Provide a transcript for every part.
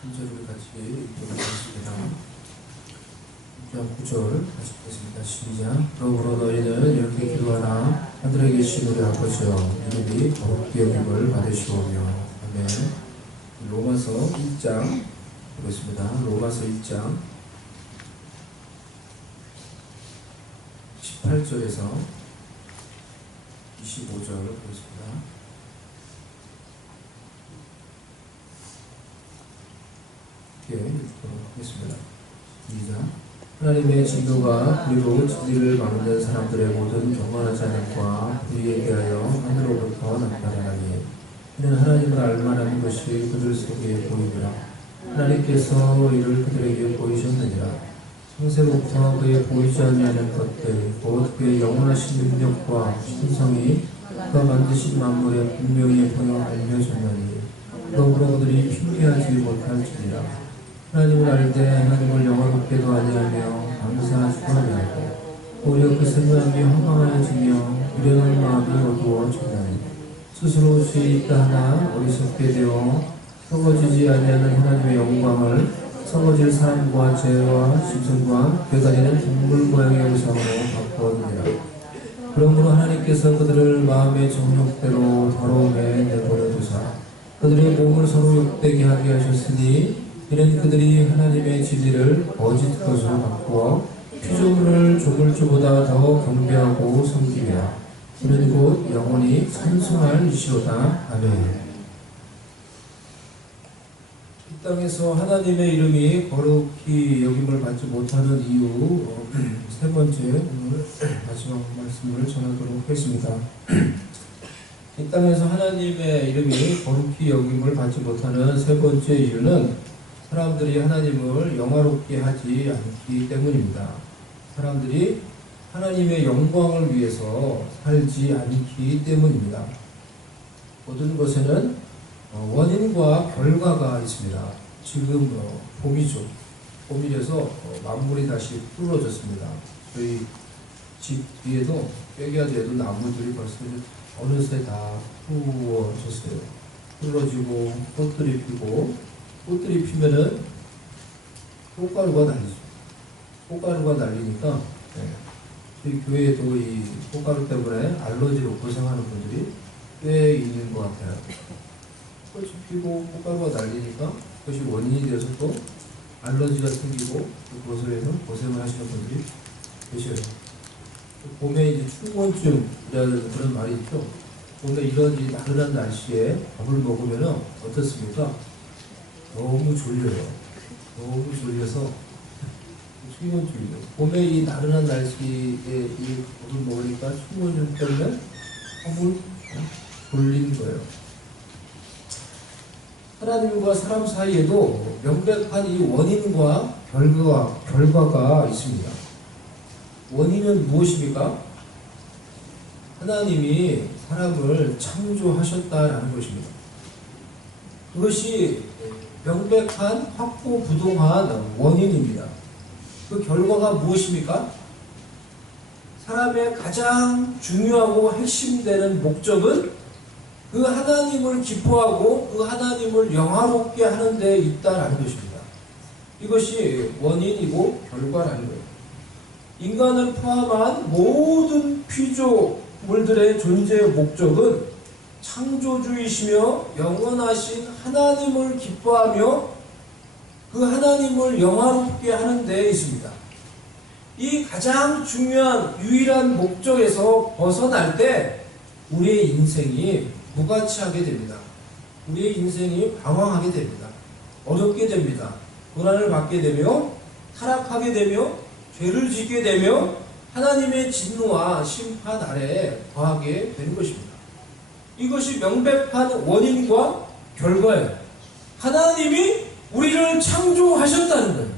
1절 우리 같이 읽어보겠습니다. 9절 다시 보겠습니다. 시작. 그러므로 너희는 이렇게 기도하라. 하늘에 계신 우리 아버지여, 이름이 거룩히 여김을 받으시오며. 아멘. 로마서 1장 보겠습니다. 로마서 1장 18절에서 25절 보겠습니다. 하겠습니다. 시작. 하나님의 진노가 그리고 진리를 막는 사람들의 모든 경건하지 않음과 그리에 대하여 하늘로부터 나타나니 이는 하나님을 알만한 것이 그들 속에 보이니라. 하나님께서 이를 그들에게 보이셨느니라. 창세로부터 그의 보이지 아니하는 것들 곧 그의 영원하신 능력과 신성이 그가 만드신 만물에 분명히 보여 알려졌나니 그러므로 그들이 핑계하지 못할지니라. 하나님을 알되 하나님을 영화롭게도 아니하며 감사하지도 아니하고 오히려 그 생각이 허망하여지며 미련한 마음이 어두워졌나니 스스로 죄 있다 하나 어리석게 되어 썩어지지 아니하는 하나님의 영광을 썩어질 사람과 죄와 짐승과 되가리는 동물 모양의 형상으로 바꾸었느니라. 그러므로 하나님께서 그들을 마음의 정욕대로 더러움에 내버려 두사 그들의 몸을 서로 욕되게 하게 하셨으니 이는 그들이 하나님의 진리를 거짓 것으로 바꾸어 피조물을 조물주보다 더 경배하고 섬기며 이는 곧 영원히 찬송할 이시로다. 아멘. 이 땅에서 하나님의 이름이 거룩히 여김을 받지 못하는 이유 세 번째 오늘 마지막 말씀을 전하도록 하겠습니다. 이 땅에서 하나님의 이름이 거룩히 여김을 받지 못하는 세 번째 이유는 사람들이 하나님을 영화롭게 하지 않기 때문입니다. 사람들이 하나님의 영광을 위해서 살지 않기 때문입니다. 모든 것에는 원인과 결과가 있습니다. 지금 봄이죠. 봄이라서 만물이 다시 푸르러졌습니다. 저희 집 뒤에도 꾀기야 뒤에도 나무들이 벌써 어느새 다 푸르러졌어요. 푸르러지고 꽃들이 피고 꽃들이 피면은 꽃가루가 날리죠. 꽃가루가 날리니까 저희 교회에도 이 꽃가루 때문에 알러지로 고생하는 분들이 꽤 있는 것 같아요. 꽃이 피고 꽃가루가 날리니까 그것이 원인이 되어서 또 알러지가 생기고 그것을 해서 고생을 하시는 분들이 계셔요. 봄에 이제 춘곤증이라는 그런 말이 있죠. 봄에 이런 이 나른한 날씨에 밥을 먹으면 어떻습니까? 너무 졸려요. 너무 졸려서 춘곤증이죠. 봄에 이 나른한 날씨에 이 밥을 먹으니까 춘곤증 때문에 너무 졸린 거예요. 하나님과 사람 사이에도 명백한 이 원인과 결과가 있습니다. 원인은 무엇입니까? 하나님이 사람을 창조하셨다라는 것입니다. 그것이 명백한 확고부동한 원인입니다. 그 결과가 무엇입니까? 사람의 가장 중요하고 핵심되는 목적은 그 하나님을 기뻐하고 그 하나님을 영화롭게 하는 데 있다라는 것입니다. 이것이 원인이고 결과라는 거예요. 인간을 포함한 모든 피조물들의 존재의 목적은 창조주이시며 영원하신 하나님을 기뻐하며 그 하나님을 영화롭게 하는 데 있습니다. 이 가장 중요한 유일한 목적에서 벗어날 때 우리의 인생이 무가치하게 됩니다. 우리의 인생이 방황하게 됩니다. 어렵게 됩니다. 고난을 받게 되며 타락하게 되며 죄를 짓게 되며 하나님의 진노와 심판 아래에 거하게 되는 것입니다. 이것이 명백한 원인과 결과예요. 하나님이 우리를 창조하셨다는 거예요.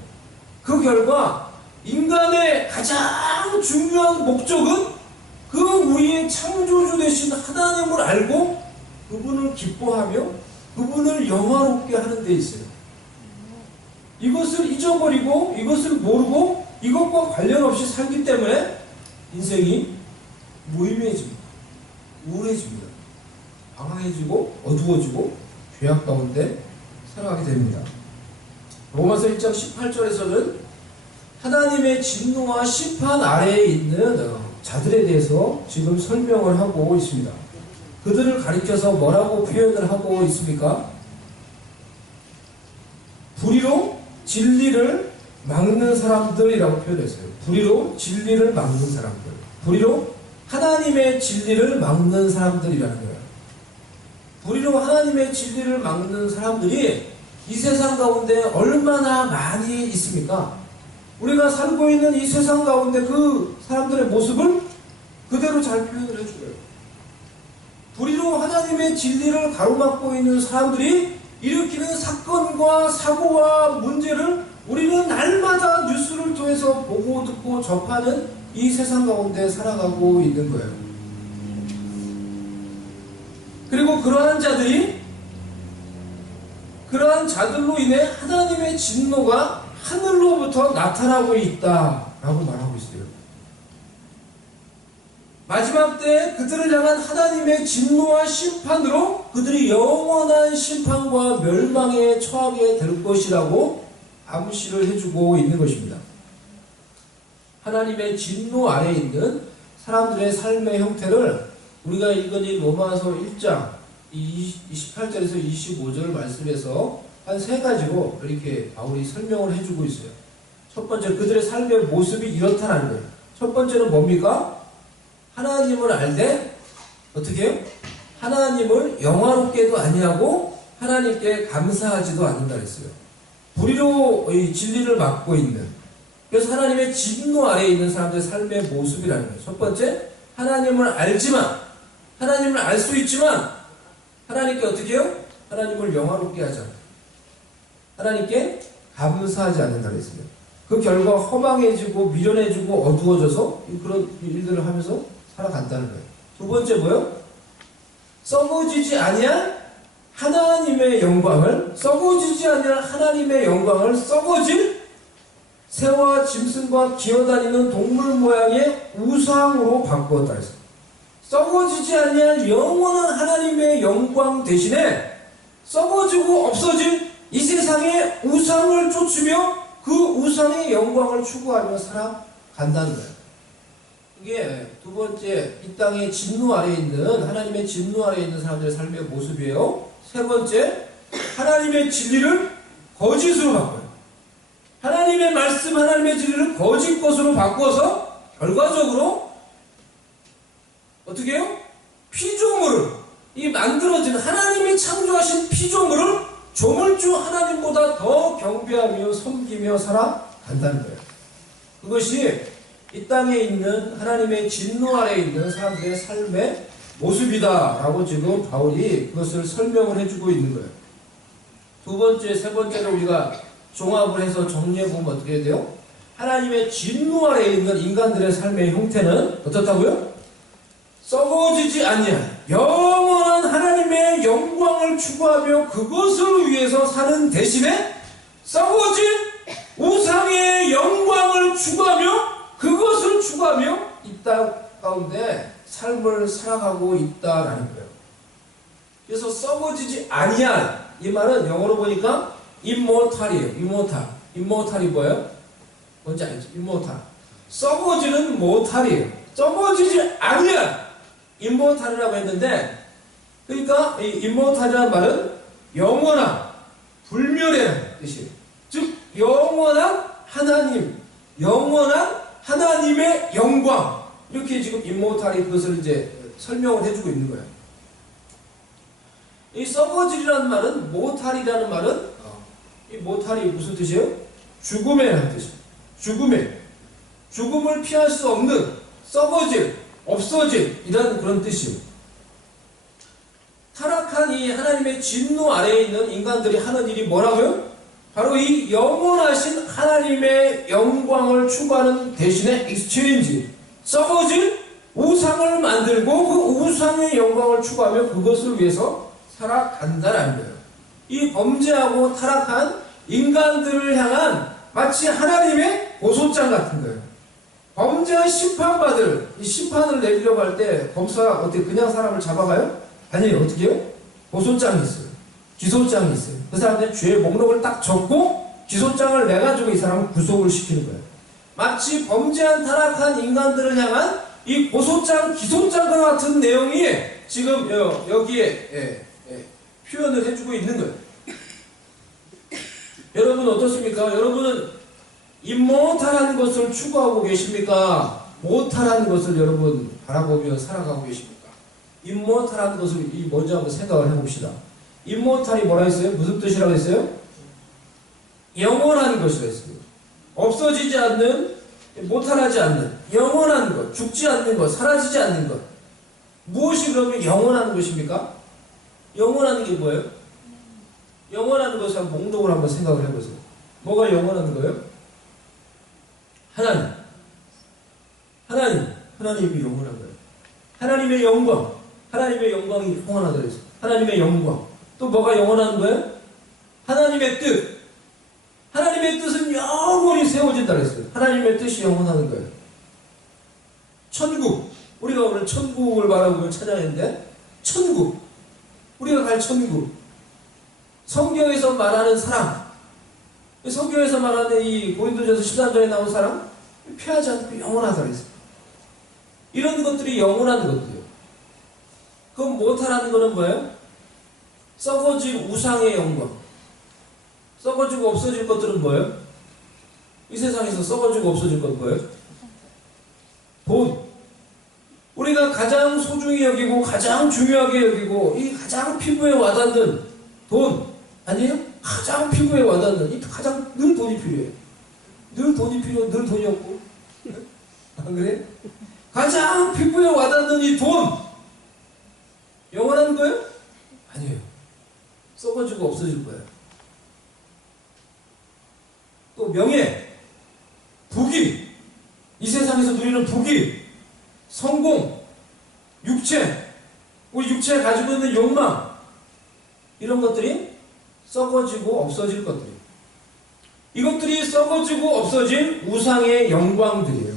그 결과 인간의 가장 중요한 목적은 그 우리의 창조주 되신 하나님을 알고 그분을 기뻐하며 그분을 영화롭게 하는 데 있어요. 이것을 잊어버리고 이것을 모르고 이것과 관련 없이 살기 때문에 인생이 무의미해집니다. 우울해집니다. 방황해지고 어두워지고 죄악 가운데 살아가게 됩니다. 로마서 1장 18절에서는 하나님의 진노와 심판 아래에 있는 자들에 대해서 지금 설명을 하고 있습니다. 그들을 가리켜서 뭐라고 표현을 하고 있습니까? 불의로 진리를 막는 사람들이라고 표현했어요. 불의로 진리를 막는 사람들. 불의로 하나님의 진리를 막는 사람들이라는 거예요. 불의로 하나님의 진리를 막는 사람들이 이 세상 가운데 얼마나 많이 있습니까? 우리가 살고 있는 이 세상 가운데 그 사람들의 모습을 그대로 잘 표현을 해줘요. 불의로 하나님의 진리를 가로막고 있는 사람들이 일으키는 사건과 사고와 문제를 우리는 날마다 뉴스를 통해서 보고 듣고 접하는 이 세상 가운데 살아가고 있는 거예요. 그리고 그러한 자들로 인해 하나님의 진노가 하늘로부터 나타나고 있다라고 말하고 있어요. 마지막 때 그들을 향한 하나님의 진노와 심판으로 그들이 영원한 심판과 멸망에 처하게 될 것이라고 암시를 해주고 있는 것입니다. 하나님의 진노 아래에 있는 사람들의 삶의 형태를 우리가 읽은 이 로마서 1장 28절에서 25절 말씀에서 한 세 가지로 이렇게 바울이 설명을 해주고 있어요. 첫 번째, 그들의 삶의 모습이 이렇다는 거예요. 첫 번째는 뭡니까? 하나님을 알되 어떻게 해요? 하나님을 영화롭게도 아니하고 하나님께 감사하지도 않는다 했어요. 불의로 진리를 막고 있는, 그래서 하나님의 진노 아래에 있는 사람들의 삶의 모습이라는 거예요. 첫 번째, 하나님을 알지만, 하나님을 알 수 있지만 하나님께 어떻게 해요? 하나님을 영화롭게 하지 않아요. 하나님께 감사하지 않는다 그랬어요. 그 결과 허망해지고 미련해지고 어두워져서 그런 일들을 하면서 살아간다는 거예요. 두 번째 뭐예요? 썩어지지 아니한 하나님의 영광을, 썩어질 새와 짐승과 기어다니는 동물 모양의 우상으로 바꾸었다 했어요. 썩어지지 아니한 영원한 하나님의 영광 대신에 썩어지고 없어질 이 세상의 우상을 쫓으며 그 우상의 영광을 추구하며 살아간다는 거예요. 이게 두 번째, 이 땅의 진노 아래에 있는, 하나님의 진노 아래에 있는 사람들의 삶의 모습이에요. 세 번째, 하나님의 진리를 거짓으로 바꿔요. 하나님의 말씀, 하나님의 진리를 거짓 것으로 바꿔서 결과적으로 어떻게 해요? 피조물을, 이 만들어진 하나님이 창조하신 피조물을 조물주 하나님보다 더 경배하며 섬기며 살아간다는 거예요. 그것이 이 땅에 있는 하나님의 진노 아래에 있는 사람들의 삶의 모습이다라고 지금 바울이 그것을 설명을 해주고 있는 거예요. 두 번째, 세 번째로 우리가 종합을 해서 정리해보면 어떻게 해야 돼요? 하나님의 진노 아래에 있는 인간들의 삶의 형태는 어떻다고요? 썩어지지 아니한 영원한 하나님의 영광을 추구하며 그것을 위해서 사는 대신에 썩어질 우상의 영광을 그것을 추구하며 이 땅 가운데 삶을 살아가고 있다라는 거예요. 그래서 썩어지지 아니한, 이 말은 영어로 보니까 immortal이에요. immortal이 뭐예요? 뭔지 알죠? immortal. 썩어지는 mortal이에요. 썩어지지 아니한 immortal이라고 했는데, 그러니까 이 immortal이라는 말은 영원한, 불멸의 뜻이에요. 즉 영원한 하나님, 영원한 하나님의 영광, 이렇게 지금 immortal이 그것을 이제 설명을 해주고 있는 거예요. 이 썩어질이라는 말은, mortal이라는 말은, 이 mortal이 무슨 뜻이에요? 죽음이라는 뜻이에요. 죽음을 피할 수 없는, 썩어질, 없어질, 이런 그런 뜻이에요. 타락한 이 하나님의 진노 아래에 있는 인간들이 하는 일이 뭐라고요? 바로 이 영원하신 하나님의 영광을 추구하는 대신에 exchange, 썩어질 우상을 만들고 그 우상의 영광을 추구하며 그것을 위해서 살아간다는 거예요. 이 범죄하고 타락한 인간들을 향한 마치 하나님의 고소장 같은 거예요. 범죄한 심판받을, 이 심판을 내리려고 할 때 검사가 어떻게 그냥 사람을 잡아가요? 아니에요. 어떻게 해요? 고소장이 있어요. 기소장이 있어요. 그 사람들이 죄의 목록을 딱 적고 기소장을 내가지고 이 사람을 구속을 시키는 거예요. 마치 범죄한 타락한 인간들을 향한 이 고소장, 기소장과 같은 내용이 지금 여기에 표현을 해주고 있는 거예요. 여러분 어떻습니까? 여러분은 임모탈한 것을 추구하고 계십니까? 모탈한 것을 여러분 바라보며 살아가고 계십니까? 임모탈한 것을 먼저 한번 생각을 해봅시다. 임모탈이 뭐라 했어요? 무슨 뜻이라고 했어요? 영원한 것이라 했어요. 없어지지 않는, 모탈하지 않는, 영원한 것, 죽지 않는 것, 사라지지 않는 것. 무엇이 그러면 영원한 것입니까? 영원한 게 뭐예요? 영원한 것을 한번 목록을 한번 생각을 해보세요. 뭐가 영원한 거예요? 하나님이 영원한 거예요. 하나님의 영광이 영원하다 그랬어요. 하나님의 영광. 또 뭐가 영원한 거예요? 하나님의 뜻. 하나님의 뜻은 영원히 세워진다 그랬어요. 하나님의 뜻이 영원한 거예요. 천국. 우리가 오늘 천국을 바라보며 찬양했는데, 천국. 우리가 갈 천국. 성경에서 말하는 사랑. 성경에서 말하는 이 고린도전서 13장에 나온 사랑, 피하지 않고 영원하다 그랬어요. 이런 것들이 영원한 것들이에요. 그럼 못하라는 거는 뭐예요? 썩어질 우상의 영광. 썩어지고 없어질 것들은 뭐예요? 이 세상에서 썩어지고 없어질 건 뭐예요? 돈. 우리가 가장 소중히 여기고 가장 중요하게 여기고 이 가장 피부에 와닿는 돈 아니에요? 가장 피부에 와닿는 이 가장 늘 돈이 필요해요. 늘 돈이 필요해. 늘 돈이 없고. 안 그래? 가장 피부에 와닿는 이 돈 영원한 거예요? 아니에요. 썩어지고 없어질 거예요. 또 명예, 부귀, 이 세상에서 누리는 부귀, 성공, 육체, 우리 육체에 가지고 있는 욕망, 이런 것들이 썩어지고 없어질 것들이에요. 이것들이 썩어지고 없어질 우상의 영광들이에요.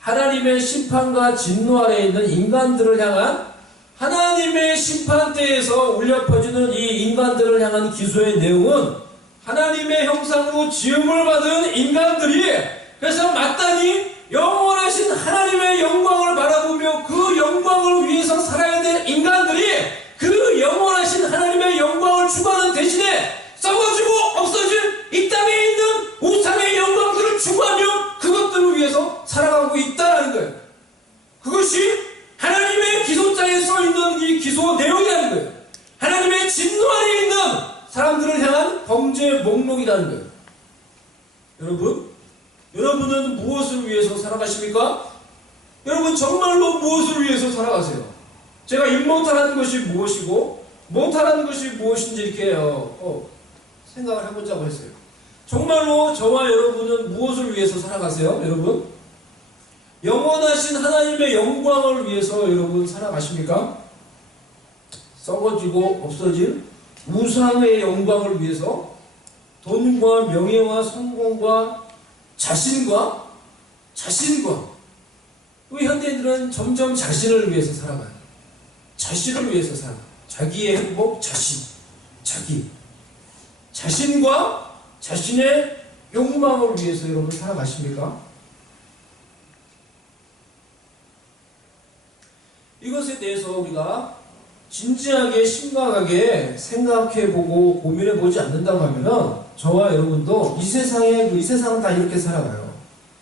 하나님의 심판과 진노 아래에 있는 인간들을 향한 하나님의 심판대에서 울려 퍼지는 이 인간들을 향한 기소의 내용은 하나님의 형상으로 지음을 받은 인간들이 그래서 마땅히 영원하신 하나님의 영광을 바라보며 그 영광을 위해서 살아야 될 인간들이 그 영원하신 하나님의 영광을 추구하는 대신에 썩어지고 없어질 이 땅에 있는 우상의 영광들을 추구하며 그것들을 위해서 살아가고 있다는 거예요. 그것이 하나님의 기소장에 써있는 이 기소 내용이라는 거예요. 하나님의 진노 아래 있는 사람들을 향한 범죄 목록이라는 거예요. 여러분은 무엇을 위해서 살아가십니까? 여러분 정말로 무엇을 위해서 살아가세요? 제가 임모탈하는 것이 무엇이고 모탈하는 것이 무엇인지 이렇게 생각을 해보자고 했어요. 정말로 저와 여러분은 무엇을 위해서 살아가세요? 여러분? 영원하신 하나님의 영광을 위해서 여러분 살아가십니까? 썩어지고 없어질 우상의 영광을 위해서 돈과 명예와 성공과 자신과 우리 현대인들은 점점 자신을 위해서 살아가요. 자신을 위해서 살아. 자기의 행복, 자신과 자신의 욕망을 위해서 여러분 살아가십니까? 이것에 대해서 우리가 진지하게 심각하게 생각해보고 고민해보지 않는다고 하면 저와 여러분도 이 세상은 다 이렇게 살아가요.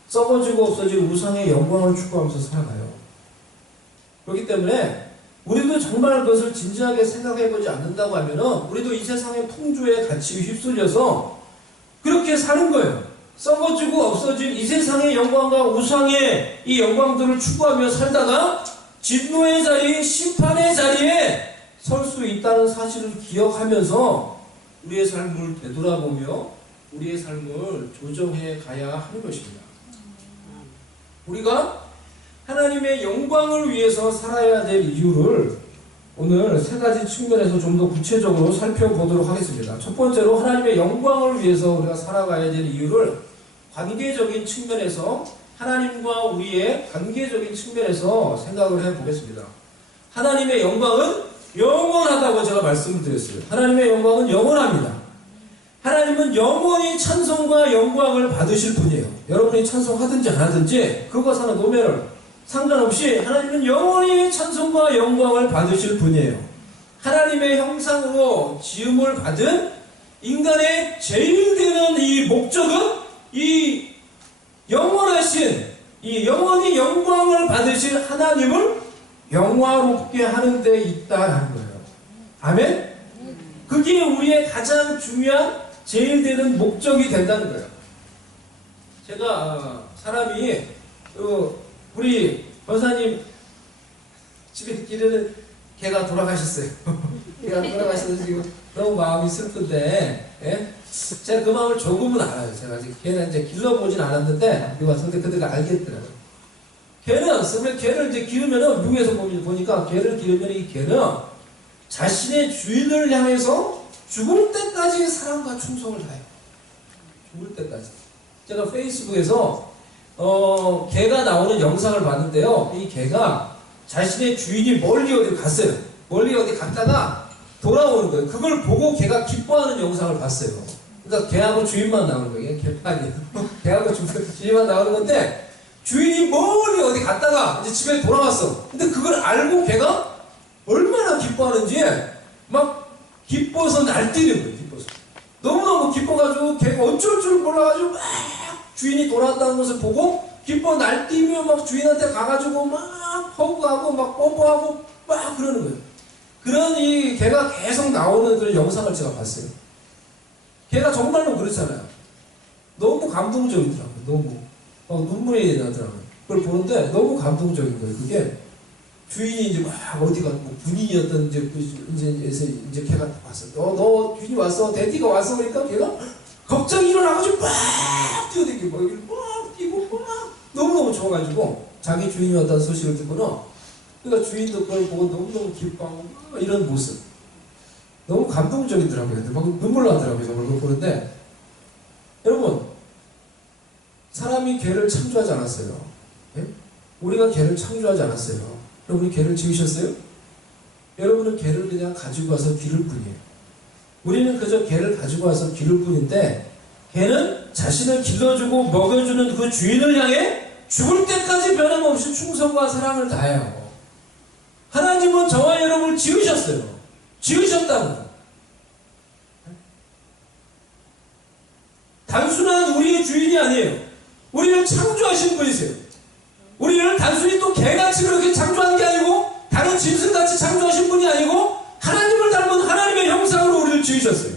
썩어지고 없어질 우상의 영광을 추구하면서 살아가요. 그렇기 때문에 우리도 정말 그것을 진지하게 생각해보지 않는다고 하면 우리도 이 세상의 풍조에 같이 휩쓸려서 그렇게 사는 거예요. 썩어지고 없어질 이 세상의 영광과 우상의 이 영광들을 추구하며 살다가 진노의 자리, 심판의 자리에 설 수 있다는 사실을 기억하면서 우리의 삶을 되돌아보며 우리의 삶을 조정해 가야 하는 것입니다. 우리가 하나님의 영광을 위해서 살아야 될 이유를 오늘 세 가지 측면에서 좀 더 구체적으로 살펴보도록 하겠습니다. 첫 번째로 하나님의 영광을 위해서 우리가 살아가야 될 이유를 관계적인 측면에서 하나님과 우리의 관계적인 측면에서 생각을 해보겠습니다. 하나님의 영광은 영원하다고 제가 말씀을 드렸어요. 하나님의 영광은 영원합니다. 하나님은 영원히 찬송과 영광을 받으실 분이에요. 여러분이 찬송하든지 안 하든지 그것과는 노매를 상관없이 하나님은 영원히 찬송과 영광을 받으실 분이에요. 하나님의 형상으로 지음을 받은 인간의 제일 되는 이 목적은 이 영원하신 이 영원히 영광을 받으실 하나님을 영화롭게 하는 데 있다라는 거예요. 아멘? 그게 우리의 가장 중요한 제일 되는 목적이 된다는 거예요. 제가 사람이 우리 권사님 집에 길에는 걔가 돌아가셨어요. 걔가 돌아가셔서 지금 너무 마음이 슬픈데, 예? 제가 그 마음을 조금은 알아요. 제가 아직 걔는 이제 길러보진 않았는데, 여기 와서 그때가 알겠더라고요. 걔를 이제 기르면은, 미국에서 보니까 걔를 기르면 이 걔는 자신의 주인을 향해서 죽을 때까지 사랑과 충성을 다해요. 죽을 때까지. 제가 페이스북에서 개가 나오는 영상을 봤는데요. 이 개가 자신의 주인이 멀리 어디 갔어요. 멀리 어디 갔다가 돌아오는 거예요. 그걸 보고 개가 기뻐하는 영상을 봤어요. 그러니까 개하고 주인만 나오는 거예요. 개판이에요. 개하고 주인만 나오는 건데 주인이 멀리 어디 갔다가 이제 집에 돌아왔어. 근데 그걸 알고 개가 얼마나 기뻐하는지 막 기뻐서 날뛰는 거예요. 기뻐서. 너무너무 기뻐가지고 걔가 어쩔 줄 몰라가지고 막 주인이 돌아왔다는 것을 보고 기뻐 날뛰며 막 주인한테 가가지고 막 허구하고 막 뽀뽀하고 막 그러는 거예요. 그런 이 걔가 계속 나오는 그런 영상을 제가 봤어요. 걔가 정말로 그렇잖아요. 너무 감동적이더라고요. 너무 막 눈물이 나더라고요. 그걸 보는데 너무 감동적인 거예요. 그게 주인이 이제 막 어디가 뭐 군인이었던 이제 걔가 왔어. 너 주인이 왔어. 데디가 왔어. 그러니까 걔가 갑자기 일어나가지고 막 뛰어다니고 막 뛰고 막 너무너무 좋아가지고 자기 주인이 왔다는 소식을 듣고는 그러니까 주인도 그걸 보고 너무너무 기뻐하고 막 이런 모습 너무 감동적이더라고요. 막 눈물 나더라고요. 정말 그걸 보는데 여러분 사람이 개를 창조하지 않았어요. 예? 우리가 개를 창조하지 않았어요. 여러분이 개를 지으셨어요? 여러분은 개를 그냥 가지고 와서 기를 뿐이에요. 우리는 그저 개를 가지고 와서 기를 뿐인데 개는 자신을 길러주고 먹여주는 그 주인을 향해 죽을 때까지 변함없이 충성과 사랑을 다해요. 하나님은 저와 여러분을 지으셨어요. 지으셨다고. 단순한 우리의 주인이 아니에요. 우리를 창조하신 분이세요. 우리를 단순히 또 개같이 그렇게 창조한 게 아니고 다른 짐승같이 창조하신 분이 아니고 하나님을 닮은 하나님의 형상으로 우리를 지으셨어요.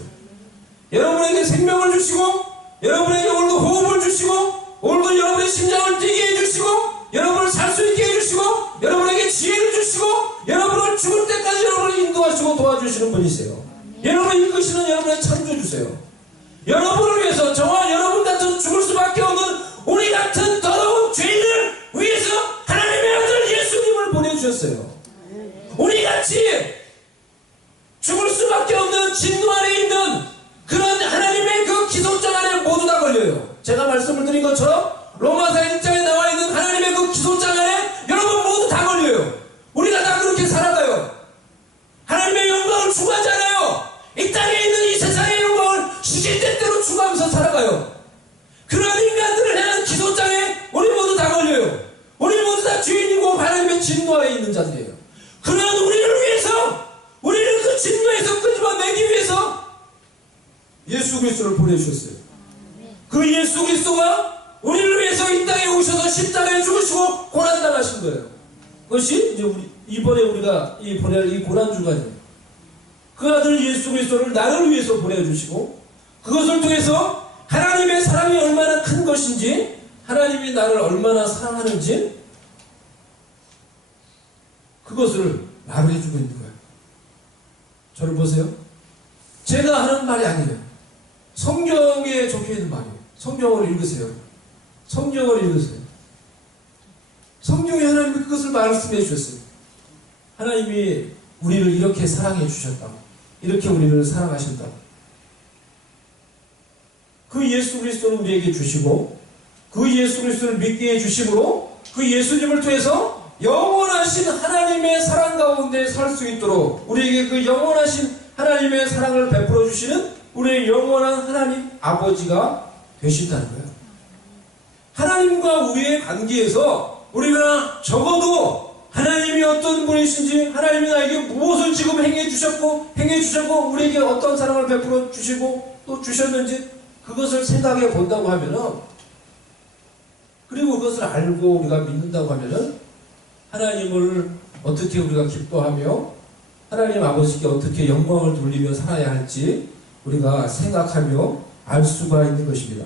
여러분에게 생명을 주시고 여러분에게 오늘도 호흡을 주시고 오늘도 여러분의 심장을 뛰게 해주시고 여러분을 살 수 있게 해주시고 여러분에게 지혜를 주시고 여러분을 죽을 때까지 여러분을 인도하시고 도와주시는 분이세요. 여러분을 이끄시는 여러분의 창조주세요. 여러분을 위해서 저와 여러분 같은 죽을 수밖에 없는 우리 같은 더러운 죄인을 위해서 하나님의 아들 예수님을 보내주셨어요. 우리같이 죽을 수밖에 없는 진노 안에 있는 그런 하나님의 그 기소장 안에 모두 다 걸려요. 제가 말씀을 드린 것처럼 로마서 1장에 나와 있는 하나님의 그 기소장 안에 여러분 모두 다 걸려요. 우리가 다 그렇게 살아가요. 하나님의 영광을 추구하지 않아요. 이 땅에 있는 이 세상의 영광을 시시때때로 추구하면서 살아가요. 그런 인간들을 향한 기소장에 우리 모두 다 걸려요. 우리 모두 다 주인이고 하나님의 진노하에 있는 자들이에요. 그런 우리를 위해서 우리를 그 진노에서 끄집어내기 위해서 예수 그리스도를 보내주셨어요. 그 예수 그리스도가 우리를 위해서 이 땅에 오셔서 십자가에 죽으시고 고난당하신 거예요. 그것이 이제 이번에 우리가 보낼 이 고난주간이에요. 그 아들 예수 그리스도를 나를 위해서 보내주시고 그것을 통해서 하나님의 사랑이 얼마나 큰 것인지 하나님이 나를 얼마나 사랑하는지 그것을 말을 해주고 있는 거예요. 저를 보세요. 제가 하는 말이 아니에요. 성경에 적혀있는 말이에요. 성경을 읽으세요. 성경을 읽으세요. 성경에 하나님이 그것을 말씀해 주셨어요. 하나님이 우리를 이렇게 사랑해 주셨다고. 이렇게 우리를 사랑하신다고. 그 예수 그리스도를 우리에게 주시고 그 예수 그리스도를 믿게 해주심으로 그 예수님을 통해서 영원하신 하나님의 사랑 가운데 살 수 있도록 우리에게 그 영원하신 하나님의 사랑을 베풀어 주시는 우리의 영원한 하나님 아버지가 되신다는 거예요. 하나님과 우리의 관계에서 우리가 적어도 하나님이 어떤 분이신지, 하나님이 나에게 무엇을 지금 행해 주셨고 우리에게 어떤 사랑을 베풀어 주시고 또 주셨는지 그것을 생각해 본다고 하면은, 그리고 그것을 알고 우리가 믿는다고 하면은 하나님을 어떻게 우리가 기뻐하며 하나님 아버지께 어떻게 영광을 돌리며 살아야 할지 우리가 생각하며 알 수가 있는 것입니다.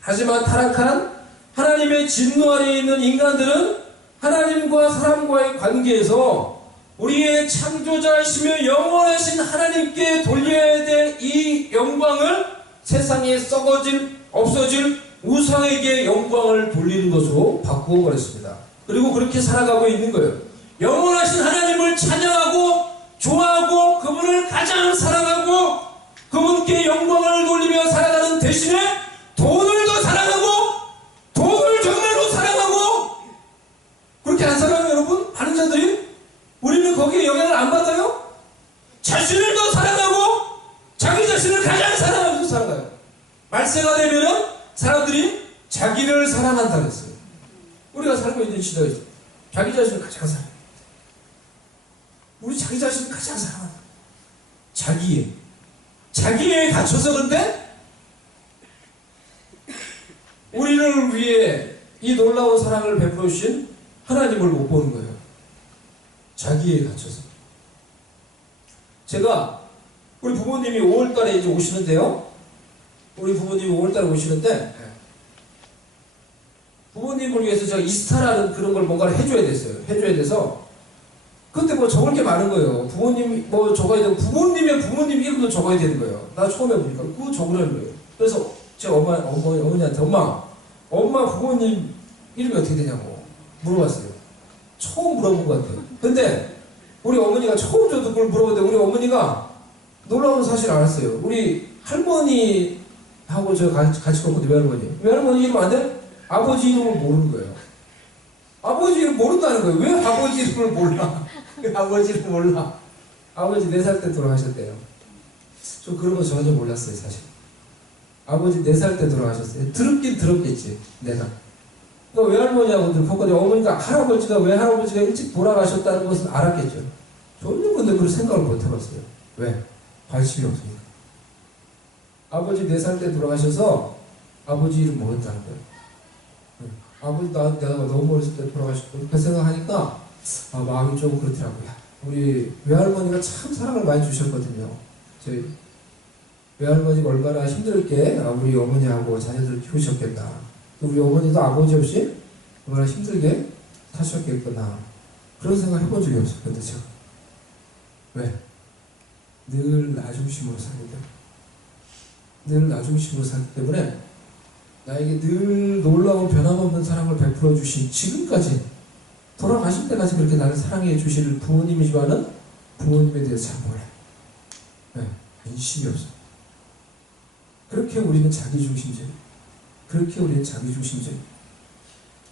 하지만 타락한 하나님의 진노 아래에 있는 인간들은 하나님과 사람과의 관계에서 우리의 창조자이시며 영원하신 하나님께 돌려야 될 이 영광을 세상에 썩어질, 없어질 우상에게 영광을 돌리는 것으로 바꾸어 버렸습니다. 그리고 그렇게 살아가고 있는 거예요. 영원하신 하나님을 찬양하고 좋아하고 그분을 가장 사랑하고 그분께 영광을 돌리며 살아가는 대신에 돈을 더 사랑하고 돈을 정말로 사랑하고, 그렇게 안 살아요 여러분? 많은 자들이? 우리는 거기에 영향을 안 받아요? 자신을 더 사랑하고 자기 자신을 가장 사랑하면서 살아가요. 말세가 되면은 사람들이 자기를 사랑한다 그랬어요. 우리가 살고 있는 시대에 자기 자신을 가장 사랑해요. 우리 자기 자신을 가장 사랑한다. 자기에 갇혀서. 근데 우리를 위해 이 놀라운 사랑을 베풀어 주신 하나님을 못 보는 거예요. 자기에 갇혀서. 제가 우리 부모님이 5월달에 이제 오시는데요. 우리 부모님이 5월달에 오시는데 부모님을 위해서 제가 이스타라는 그런 걸 뭔가를 해줘야 됐어요. 해줘야 돼서 근데 뭐 적을 게 많은 거예요. 부모님 뭐 적어야 되고 부모님 이름도 적어야 되는 거예요. 나 처음에 보니까 그거 적으라는 거예요. 그래서 제 어머니한테 엄마 부모님 이름이 어떻게 되냐고 물어봤어요. 처음 물어본 것 같아요. 근데 우리 어머니가 처음 저도 그걸 물어보는데 우리 어머니가 놀라운 사실 알았어요. 우리 할머니하고 저 같이 걷거든요. 외할머니 이름 안 돼? 아버지 이름을 모르는 거예요. 아버지 이름 모른다는 거예요. 왜 아버지 이름을 몰라? 왜 아버지를 몰라? 아버지 4살 때 돌아가셨대요. 저 그런 거 전혀 몰랐어요, 사실. 아버지 4살 때 돌아가셨어요. 들었긴 들었겠지, 내가. 그러니까 외할머니하고 걷거든요. 어머니가 외할아버지가 일찍 돌아가셨다는 것은 알았겠죠. 전혀 근데 그런 생각을 못 해봤어요. 왜? 관심이 없으니까. 아버지 4살 때 돌아가셔서 아버지 이름 모른다는 거예요. 아버지 내가 너무 어렸을 때 돌아가셨고 그 생각하니까 마음이 좀 그렇더라고요. 우리 외할머니가 참 사랑을 많이 주셨거든요. 저희 외할머니가 얼마나 힘들게 우리 어머니하고 자녀들을 키우셨겠다. 우리 어머니도 아버지 없이 얼마나 힘들게 사셨겠구나. 그런 생각 해본 적이 없어요. 근데 제가 왜? 늘 나 중심으로 살기 때문에. 늘 나 중심으로 살기 때문에 나에게 늘 놀라운 변함없는 사랑을 베풀어 주신 지금까지 돌아가실 때까지 그렇게 나를 사랑해 주실 부모님이지만은 부모님에 대해서 잘 몰라요. 네, 관심이 없어요. 그렇게 우리는 자기중심적이에요.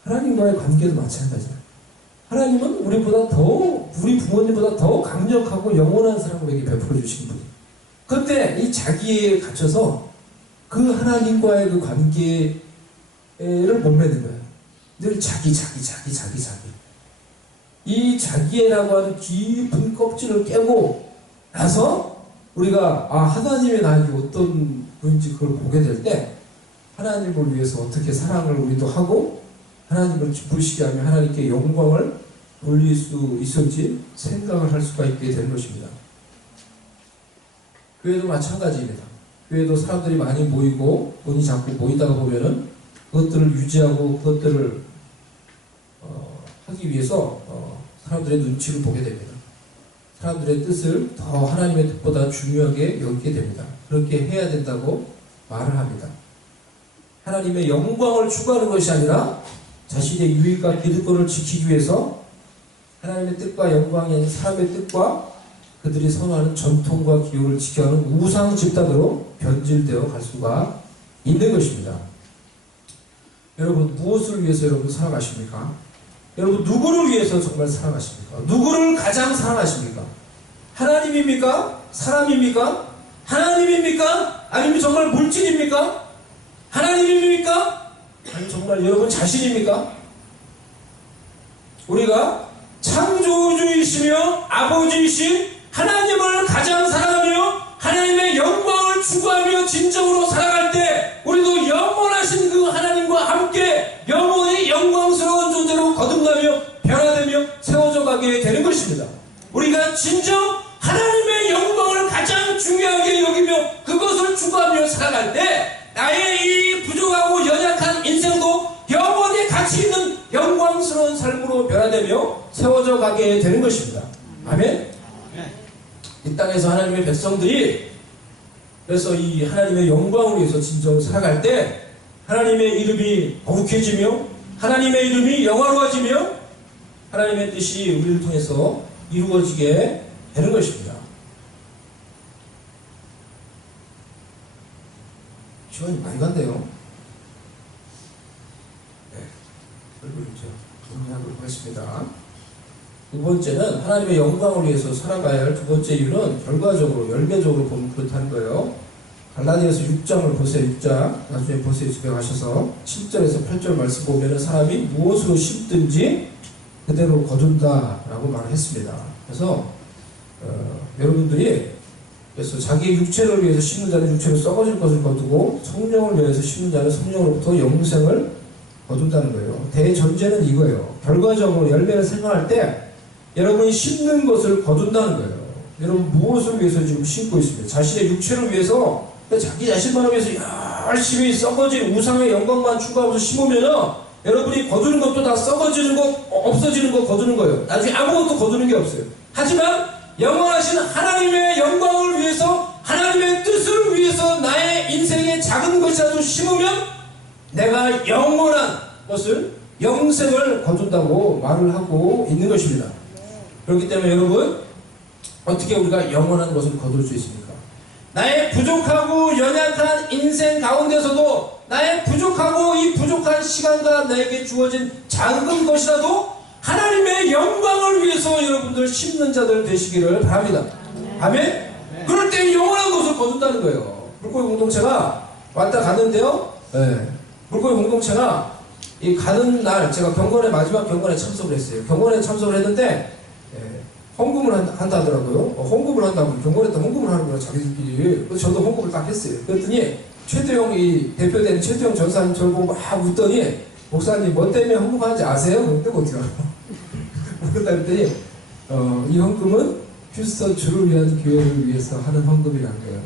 하나님과의 관계도 마찬가지예요. 하나님은 우리 부모님보다 더 강력하고 영원한 사랑을 우리에게 베풀어 주신 분이에요. 그런데 이 자기에 갇혀서 그 하나님과의 그 관계를 못 맺는 거예요. 늘 자기. 이 자기애라고 하는 깊은 껍질을 깨고 나서 우리가 하나님의 나에게 어떤 분인지 그걸 보게 될 때 하나님을 위해서 어떻게 사랑을 우리도 하고 하나님을 기쁘시게 하며 하나님께 영광을 돌릴 수 있을지 생각을 할 수가 있게 되는 것입니다. 교회도 마찬가지입니다. 교회도 사람들이 많이 모이고 돈이 자꾸 모이다가 보면은 그것들을 유지하고 그것들을 하기 위해서 사람들의 눈치를 보게 됩니다. 사람들의 뜻을 더 하나님의 뜻보다 중요하게 여기게 됩니다. 그렇게 해야 된다고 말을 합니다. 하나님의 영광을 추구하는 것이 아니라 자신의 유익과 기득권을 지키기 위해서 하나님의 뜻과 영광이 아닌 사람의 뜻과 그들이 선호하는 전통과 기호를 지켜가는 우상 집단으로 변질되어 갈 수가 있는 것입니다. 여러분 무엇을 위해서 여러분 살아가십니까? 여러분 누구를 위해서 정말 살아가십니까? 누구를 가장 사랑하십니까? 하나님입니까? 사람입니까? 하나님입니까? 아니면 정말 물질입니까? 하나님입니까? 아니 정말 여러분 자신입니까? 우리가 창조주이시며 아버지이신 하나님을 가장 사랑하며 하나님의 영광을 추구하며 진정으로 살아갈 때 우리도 영원하신 그 하나님과 함께 영원히 영광스러운 존재로 거듭나며 변화되며 세워져 가게 되는 것입니다. 우리가 진정 하나님의 영광을 가장 중요하게 여기며 그것을 추구하며 살아갈 때 나의 이 부족하고 연약한 인생도 영원히 가치 있는 영광스러운 삶으로 변화되며 세워져 가게 되는 것입니다. 아멘. 이 땅에서 하나님의 백성들이 그래서 이 하나님의 영광을 위해서 진정으로 살아갈 때 하나님의 이름이 거룩해지며 하나님의 이름이 영화로워지며 하나님의 뜻이 우리를 통해서 이루어지게 되는 것입니다. 시간이 많이 간대요. 네, 얼굴 좀 정리하도록 하겠습니다. 두 번째는 하나님의 영광을 위해서 살아가야 할 두 번째 이유는 결과적으로 열매적으로 보면 그렇다는 거예요. 갈라디아서 6장을 보세요. 6장 나중에 보세요. 집에 가셔서 7절에서 8절 말씀 보면은 사람이 무엇으로 심든지 그대로 거둔다라고 말을 했습니다. 그래서 여러분들이 그래서 자기의 육체를 위해서 심는 자는 육체로 썩어질 것을 거두고 성령을 위해서 심는 자는 성령으로부터 영생을 거둔다는 거예요. 대전제는 이거예요. 결과적으로 열매를 생각할 때 여러분이 심는 것을 거둔다는 거예요. 여러분 무엇을 위해서 지금 심고 있습니다. 자신의 육체를 위해서 자기 자신만을 위해서 열심히 썩어진 우상의 영광만 추구하면서 심으면은 여러분이 거두는 것도 다 썩어지는 것, 없어지는 것 거두는 거예요. 나중에 아무것도 거두는 게 없어요. 하지만 영원하신 하나님의 영광을 위해서 하나님의 뜻을 위해서 나의 인생의 작은 것이라도 심으면 내가 영원한 것을 영생을 거둔다고 말을 하고 있는 것입니다. 그렇기 때문에 여러분 어떻게 우리가 영원한 것을 거둘 수 있습니까? 나의 부족하고 연약한 인생 가운데서도 나의 부족하고 이 부족한 시간과 나에게 주어진 작은 것이라도 하나님의 영광을 위해서 여러분들 심는 자들 되시기를 바랍니다. 아멘? 그럴 때 영원한 것을 거둔다는 거예요. 물고기 공동체가 왔다 갔는데요. 네. 물고기 공동체가 이 가는 날 제가 경건에 마지막 경건에 참석을 했어요. 경건에 참석을 했는데 헌금을 한다 하더라고요. 헌금을 한다고 경건에 또 헌금을 하는 거예요. 자기들끼리. 그래서 저도 헌금을 딱 했어요. 그랬더니 최태용 이 대표되는 최태용 전사님 저를 보고 막 웃더니 목사님 뭐 때문에 헌금하는지 아세요? 그런데 어떻게 알아요? 그랬다 그랬더니 이 헌금은 휴스턴 주를 위한 교회를 위해서 하는 헌금이라는 거예요.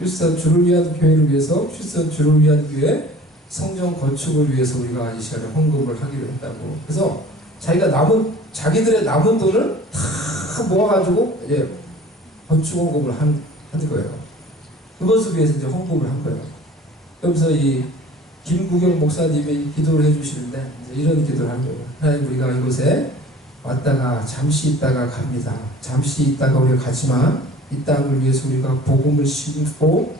휴스턴 주를 위한 교회를 위해서 휴스턴 주를 위한 교회 성전 건축을 위해서 우리가 이 시간에 헌금을 하기로 했다고. 그래서 자기들의 남은 돈을 다 모아가지고 이제 건축 헌금을 하는 거예요. 그것을 위해서 이제 헌금을 한 거예요. 그러면서 이 김구경 목사님이 기도를 해주시는데 이제 이런 기도를 한 거예요. 하나님 우리가 이곳에 왔다가 잠시 있다가 갑니다. 잠시 있다가 우리가 가지만 이 땅을 위해서 우리가 복음을 심고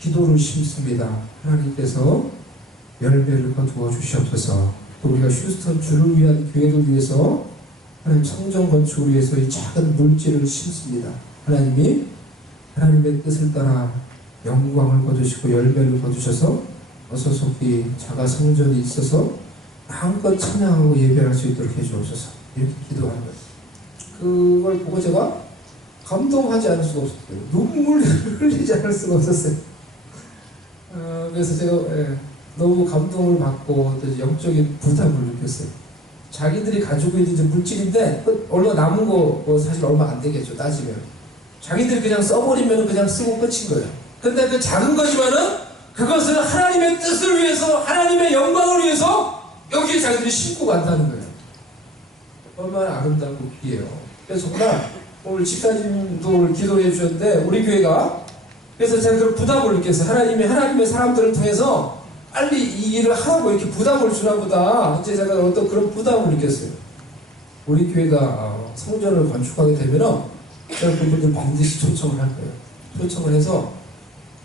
기도를 심습니다. 하나님께서 열매를 거두어 주시옵소서. 또 우리가 휴스턴 주를 위한 교회를 위해서 하나님 성전 건축을 위해서 이 작은 물질을 심습니다. 하나님이 하나님의 뜻을 따라 영광을 거두시고 열매를 거두셔서 어서 속히 자가 성전이 있어서 마음껏 찬양하고 예배할 수 있도록 해주옵소서. 이렇게 기도하는 거예요. 그걸 보고 제가 감동하지 않을 수가 없었어요. 눈물을 흘리지 않을 수가 없었어요. 그래서 제가 너무 감동을 받고 또 영적인 부담을 느꼈어요. 자기들이 가지고 있는 물질인데 얼마 남은 거 사실 얼마 안 되겠죠. 따지면 자기들이 그냥 써버리면 그냥 쓰고 끝인 거예요. 근데 그 작은 거지만은 그것을 하나님의 뜻을 위해서 하나님의 영광을 위해서 여기에 자기들이 심고 간다는 거예요. 얼마나 아름답고 귀해요. 그래서 정말 오늘 집사님도 오늘 기도해 주셨는데 우리 교회가 그래서 제가 그런 부담을 느꼈어요. 하나님의 사람들을 통해서 빨리 이 일을 하라고 이렇게 부담을 주나 보다. 이제 제가 어떤 그런 부담을 느꼈어요. 우리 교회가 성전을 건축하게 되면은 제가 그분들 반드시 초청을 할 거예요. 초청을 해서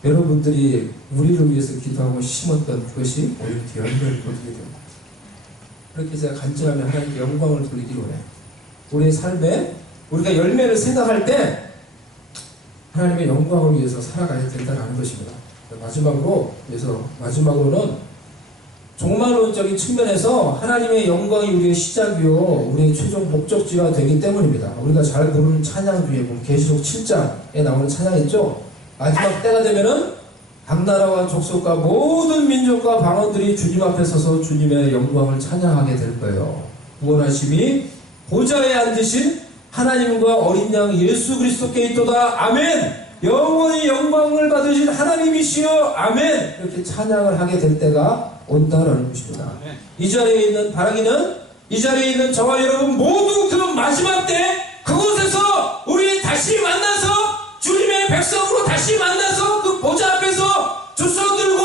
여러분들이 우리를 위해서 기도하고 심었던 그것이 오늘 이렇게 열매를 거두게 됩니다. 그렇게 제가 간절하면 하나님께 영광을 돌리기로 해요. 우리의 삶에 우리가 열매를 생각할 때 하나님의 영광을 위해서 살아가야 된다는 것입니다. 마지막으로는 종말론적인 측면에서 하나님의 영광이 우리의 시작이요 우리의 최종 목적지가 되기 때문입니다. 우리가 잘 부르는 찬양 중에 보면 계시록 7장에 나오는 찬양 있죠. 마지막 때가 되면은 각 나라와 족속과 모든 민족과 방언들이 주님 앞에 서서 주님의 영광을 찬양하게 될 거예요. 구원하심이 보좌에 앉으신 하나님과 어린 양 예수 그리스도께 있도다. 아멘. 영원히 영광을 받으신 하나님이시여. 아멘. 이렇게 찬양을 하게 될 때가 온다라는 것입니다. 이 자리에 있는 바라기는, 이 자리에 있는 저와 여러분 모두 그 마지막 때 그곳에서 우리 다시 만나서 주님의 백성으로 다시 만나서 그 보좌 앞에서 두 손 들고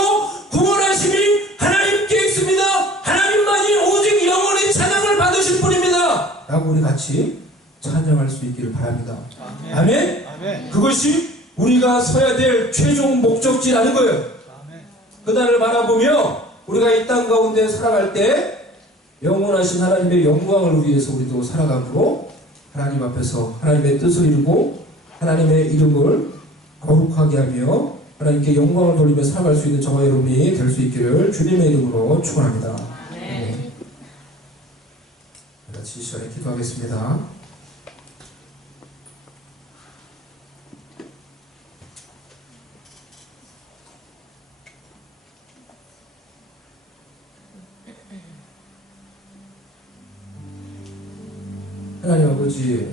구원하심이 하나님께 있습니다. 하나님만이 오직 영원히 찬양을 받으실 분입니다. 라고 우리 같이 찬양할 수 있기를 바랍니다. 아멘. 아멘. 그것이 우리가 서야 될 최종 목적지라는 거예요. 아멘. 그날을 바라보며 우리가 이 땅 가운데 살아갈 때 영원하신 하나님의 영광을 위해서 우리도 살아가므로 하나님 앞에서 하나님의 뜻을 이루고 하나님의 이름을 거룩하게 하며 하나님께 영광을 돌리며 살아갈 수 있는 저와 여러분이 될 수 있기를 주님의 이름으로 축원합니다. 네. 같이 이 시간에 기도하겠습니다. 하나님 아버지,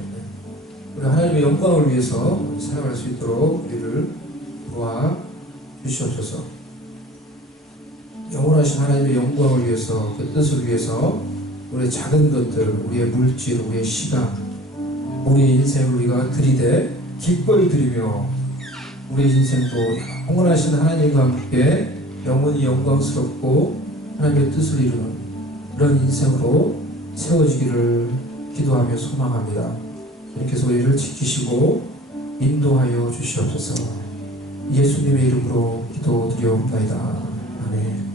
우리 하나님의 영광을 위해서 살아갈 수 있도록 우리를 도와 주시옵소서. 영원하신 하나님의 영광을 위해서, 그 뜻을 위해서 우리의 작은 것들, 우리의 물질, 우리의 시간, 우리의 인생을 우리가 들이대 기꺼이 드리며 우리의 인생도 영원하신 하나님과 함께 영원히 영광스럽고 하나님의 뜻을 이루는 그런 인생으로 세워지기를 기도하며 소망합니다. 주님께서 우리를 지키시고 인도하여 주시옵소서. 예수님의 이름으로 기도드리옵나이다. 아멘.